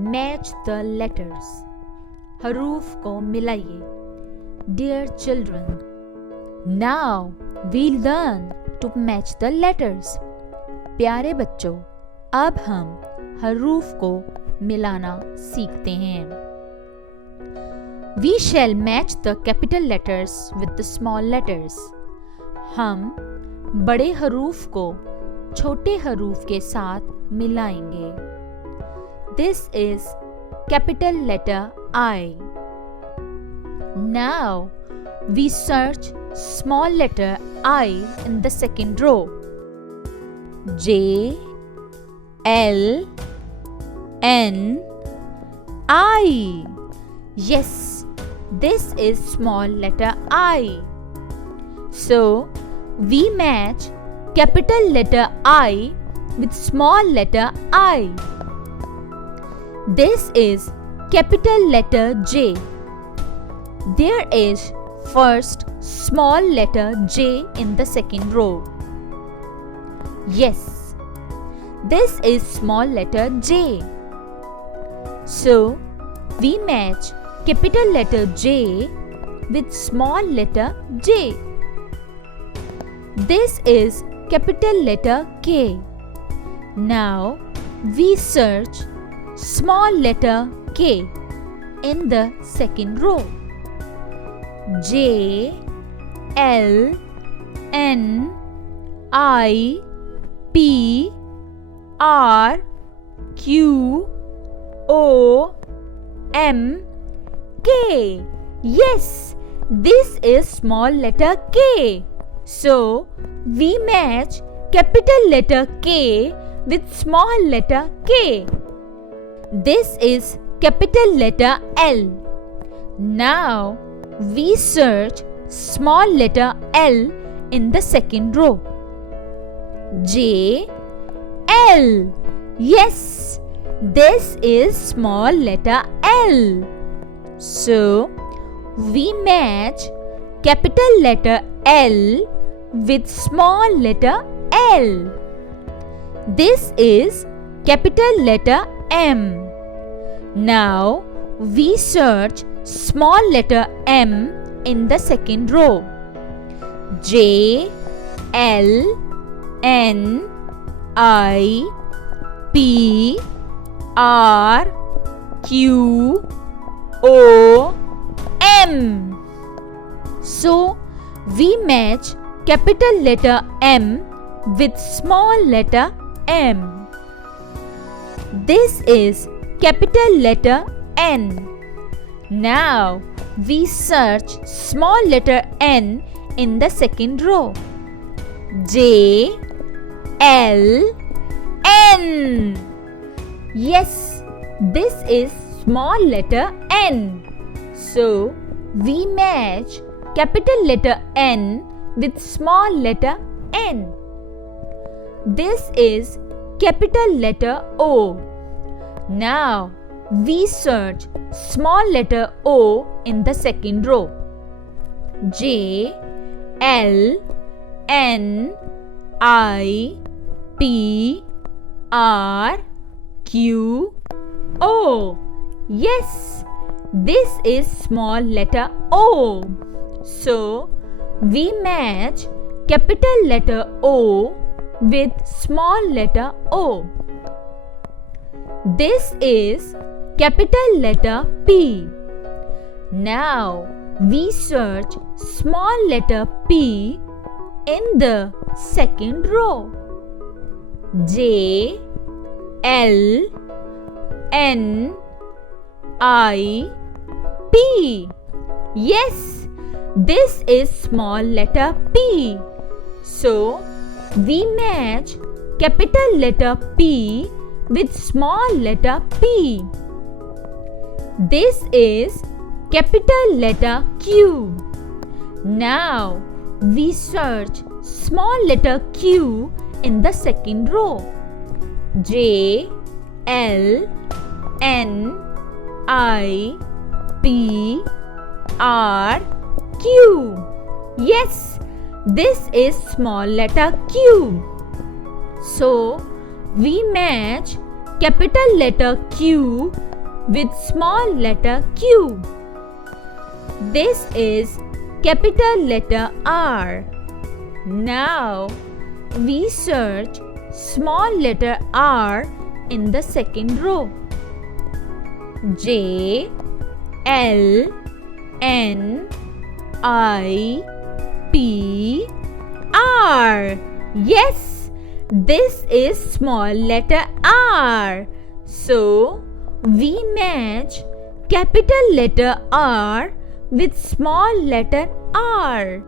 Match the letters. हरूफ को मिलाइए. Dear children, now we learn to match the letters. प्यारे बच्चों, अब हम हरूफ को मिलाना सीखते हैं. We shall match the capital letters with the small letters. हम बड़े हरूफ को छोटे हरूफ के साथ मिलाएंगे. This is capital letter I. Now we search small letter I in the second row. J, L, N, I. Yes, this is small letter I. So we match capital letter I with small letter I. This is capital letter J. There is first small letter J in the second row. Yes, this is small letter J. So we match capital letter J with small letter J. This is capital letter K. Now we search small letter K in the second row. J, L, N, I, P, R, Q, O, M, K. Yes, this is small letter K. So we match capital letter K with small letter K. This is capital letter L. Now we search small letter L in the second row. J, L. Yes, this is small letter L. So we match capital letter L with small letter L. This is capital letter M. Now we search small letter M in the second row. J, L, N, I, P, R, Q, O, M. So we match capital letter M with small letter M. This is capital letter N. Now we search small letter N in the second row. J, L, N. Yes, this is small letter N. So we match capital letter N with small letter N. This is capital letter O. Now we search small letter O in the second row. J, L, N, I, P, R, Q, O. Yes, this is small letter O. So we match capital letter O with small letter O. This is capital letter P. Now we search small letter P in the second row. J, L, N, I, P. Yes, this is small letter P. So we match capital letter P with small letter P. This is capital letter Q. Now we search small letter Q in the second row. J, L, N, I, P, R, Q. Yes, this is small letter Q. So we match capital letter Q with small letter Q. This is capital letter R. Now we search small letter R in the second row. J L N I P R. Yes, this is small letter R. So we match capital letter R with small letter R.